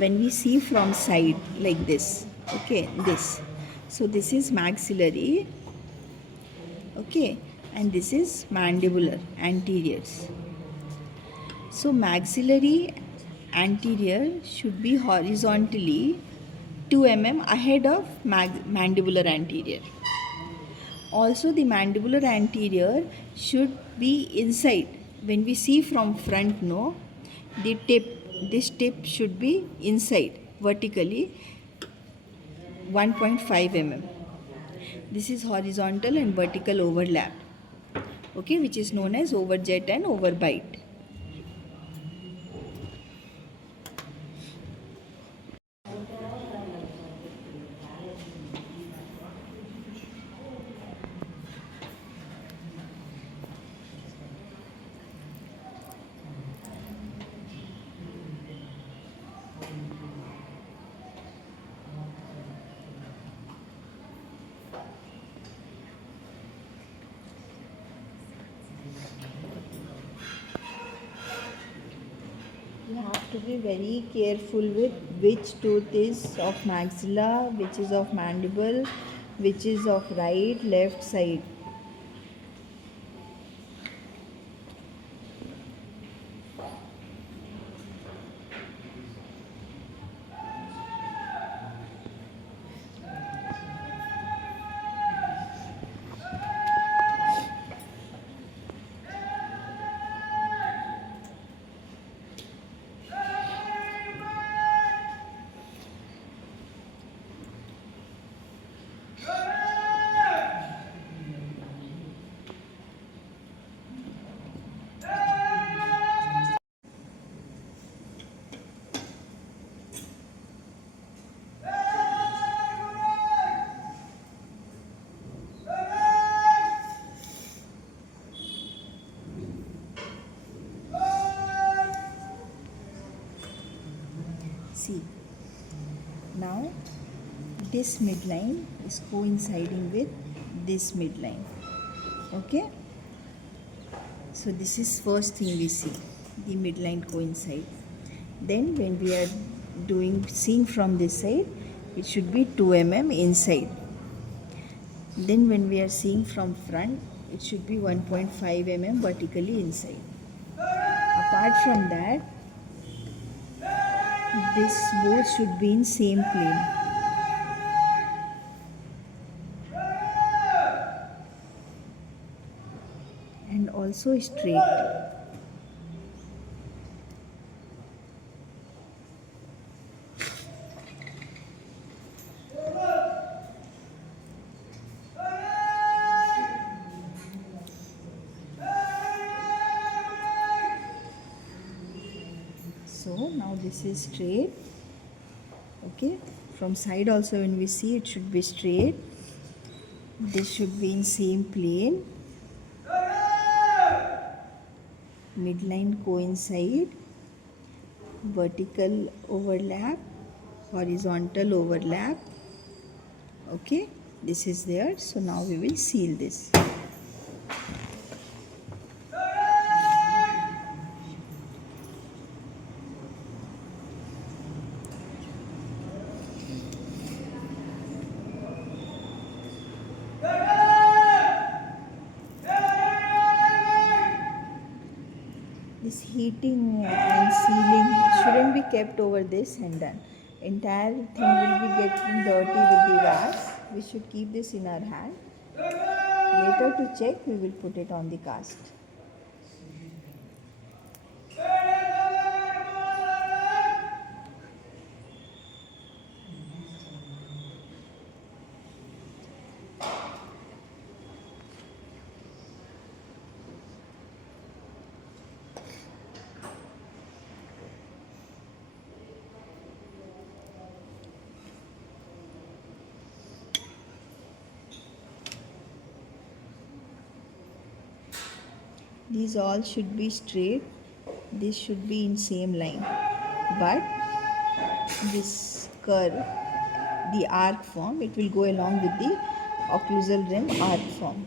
when we see from side like this, okay, this. So this is maxillary, okay, and this is mandibular anteriors. So maxillary anterior should be horizontally 2 mm ahead of mandibular anterior. Also the mandibular anterior should be inside. When we see from front, no, the tip, this tip should be inside vertically 1.5 mm. This is horizontal and vertical overlap, okay, which is known as overjet and overbite. You have to be very careful with which tooth is of maxilla, which is of mandible, which is of right, left side. See, now this midline is coinciding with this midline, okay. So this is first thing we see, the midline coincide. Then when we are seeing from this side, it should be 2 mm inside. Then when we are seeing from front, it should be 1.5 mm vertically inside. Apart from that, this both should be in same plane. And also straight. So now this is straight, okay. From side also when we see, it should be straight. This should be in same plane. Midline coincide, vertical overlap, horizontal overlap, okay. This is there. So now we will seal this. This heating and sealing shouldn't be kept over this and done. Entire thing will be getting dirty with the wax. We should keep this in our hand. Later to check, we will put it on the cast. These all should be straight. This should be in same line. But this curve, the arc form, it will go along with the occlusal rim arc form.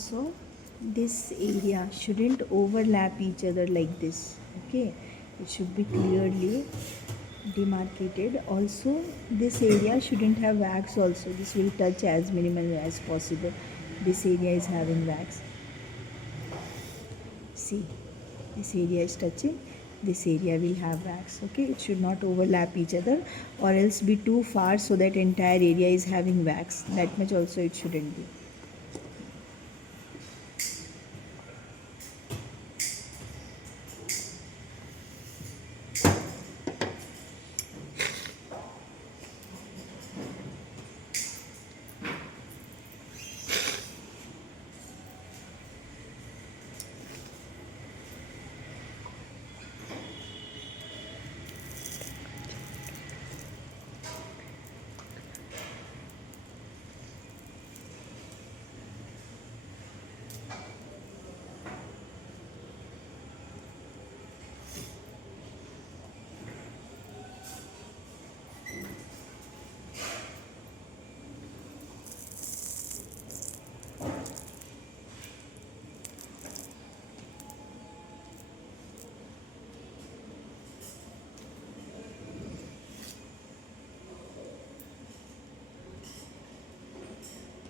Also, this area shouldn't overlap each other like this. Okay, it should be clearly demarcated. Also, this area shouldn't have wax. Also, this will touch as minimal as possible. This area is having wax. See, this area is touching, this area will have wax. Okay, it should not overlap each other or else be too far so that entire area is having wax. That much also it shouldn't be.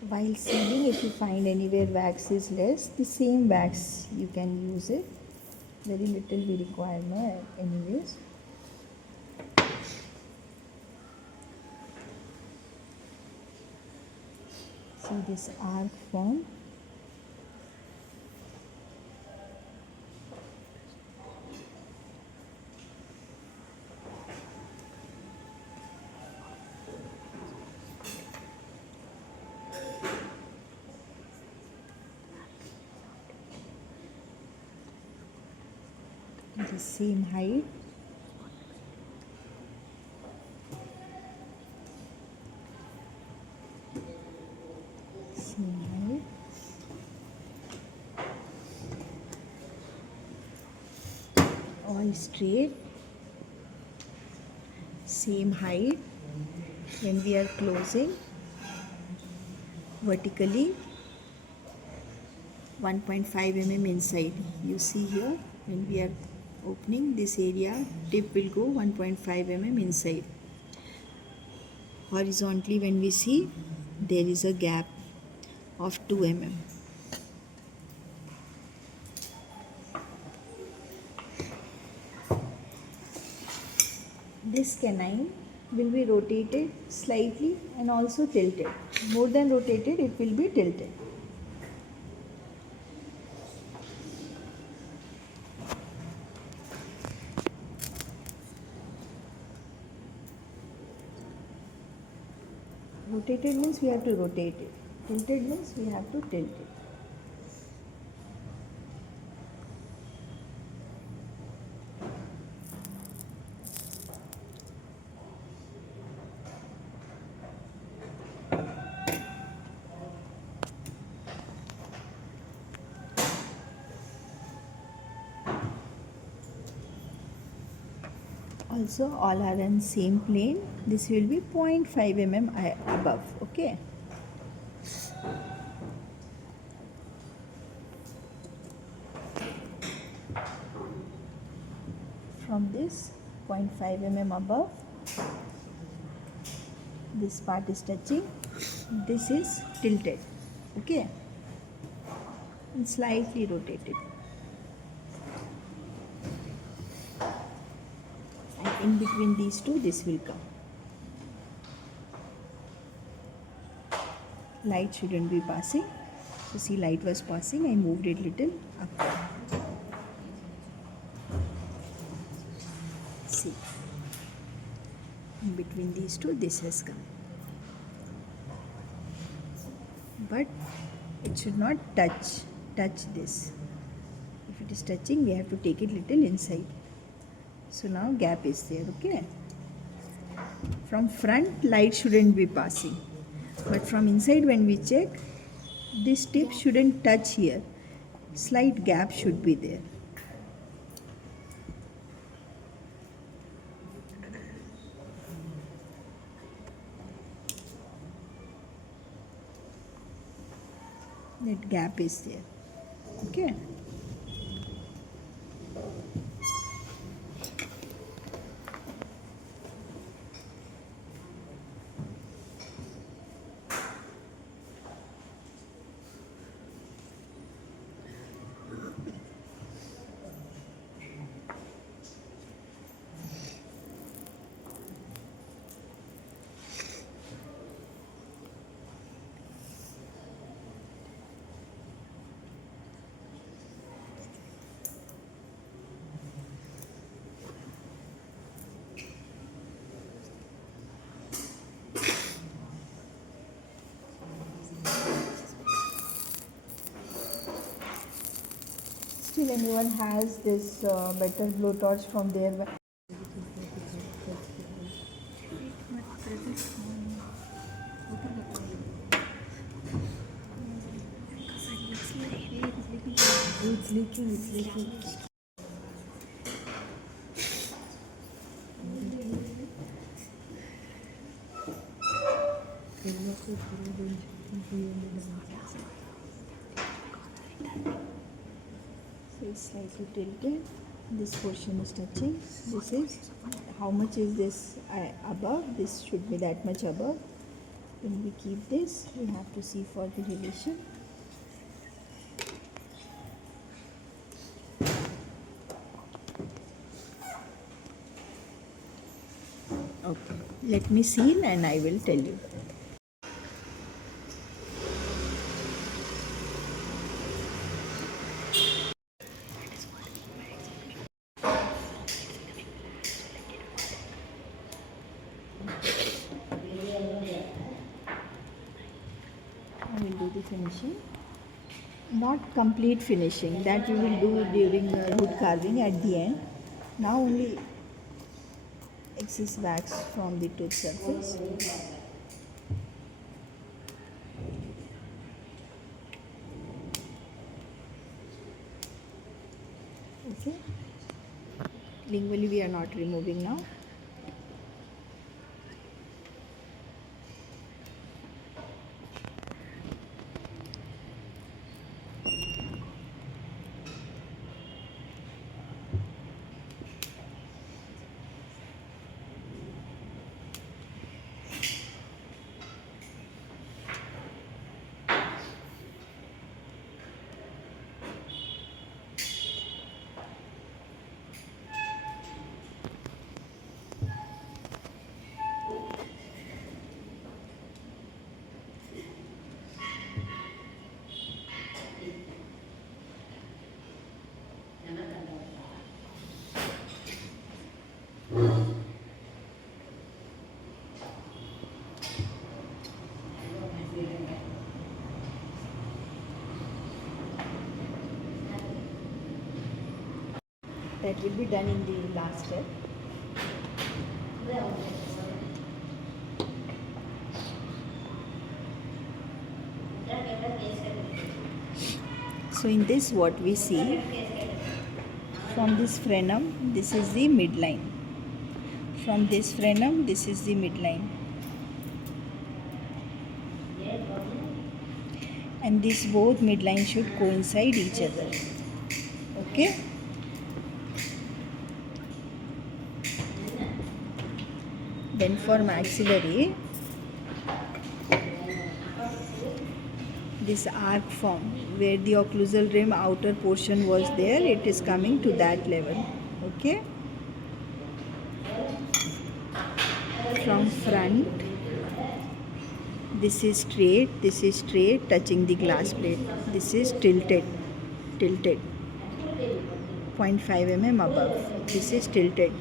While sealing, if you find anywhere wax is less, the same wax you can use it. Very little we require, no, anyways. See this arc form. The same height. Same height. All straight. Same height. When we are closing, vertically 1.5 mm inside. You see here, when we are opening this area, tip will go 1.5 mm inside. Horizontally, when we see, there is a gap of 2 mm. This canine will be rotated slightly and also tilted. More than rotated, it will be tilted. Rotated means we have to rotate it. Tilted means we have to tilt it. Also, all are in same plane. This will be 0.5 mm above. Okay. From this 0.5 mm above, this part is touching. This is tilted. Okay. And slightly rotated. In between these two, this will come. Light shouldn't be passing. So see, light was passing. I moved it little up. See, in between these two, this has come. But it should not touch this. If it is touching, we have to take it little inside. So now gap is there. Okay. From front, light shouldn't be passing. But from inside, when we check, this tip shouldn't touch here. Slight gap should be there. that gap is there. Okay. Still anyone has this better blowtorch from their It's leaking. So it's slightly tilted. This portion is touching. This is how much is this above? This should be that much above. When we keep this, we have to see for the relation. Okay, let me seal and I will tell you. I will do the finishing. Not complete finishing, that we will do during wood carving at the end. Now only excess wax from the tooth surface. Okay. Lingually we are not removing now. That will be done in the last step. So in this what we see, from this frenum, this is the midline. From this frenum, this is the midline. And these both midlines should coincide each other. Okay? Then for maxillary, this arc form where the occlusal rim outer portion was there, it is coming to that level. Okay? From front, this is straight touching the glass plate. This is tilted 0.5 mm above. This is tilted.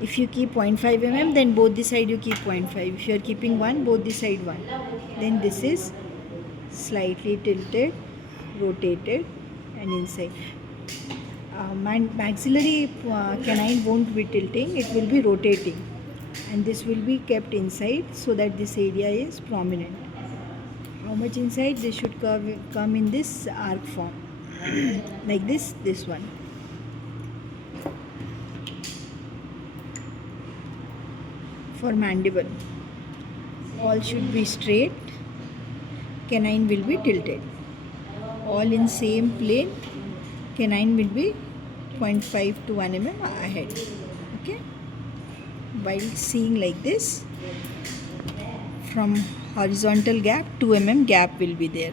If you keep 0.5 mm, then both the side you keep 0.5. If you are keeping 1, both the side 1. Then this is slightly tilted, rotated and inside. Maxillary canine won't be tilting, it will be rotating. And this will be kept inside so that this area is prominent. How much inside? This should come in this arc form. Like this one. For mandible, all should be straight, canine will be tilted. all in same plane. Canine will be 0.5 to 1 mm ahead. Okay. While seeing like this, from horizontal gap 2 mm gap will be there.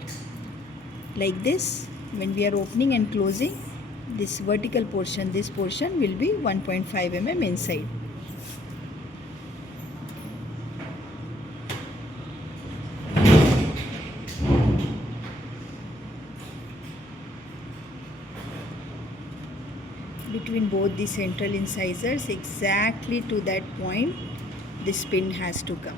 Like this, when we are opening and closing, this vertical portion, this portion will be 1.5 mm inside. Between both the central incisors, exactly to that point, this pin has to come.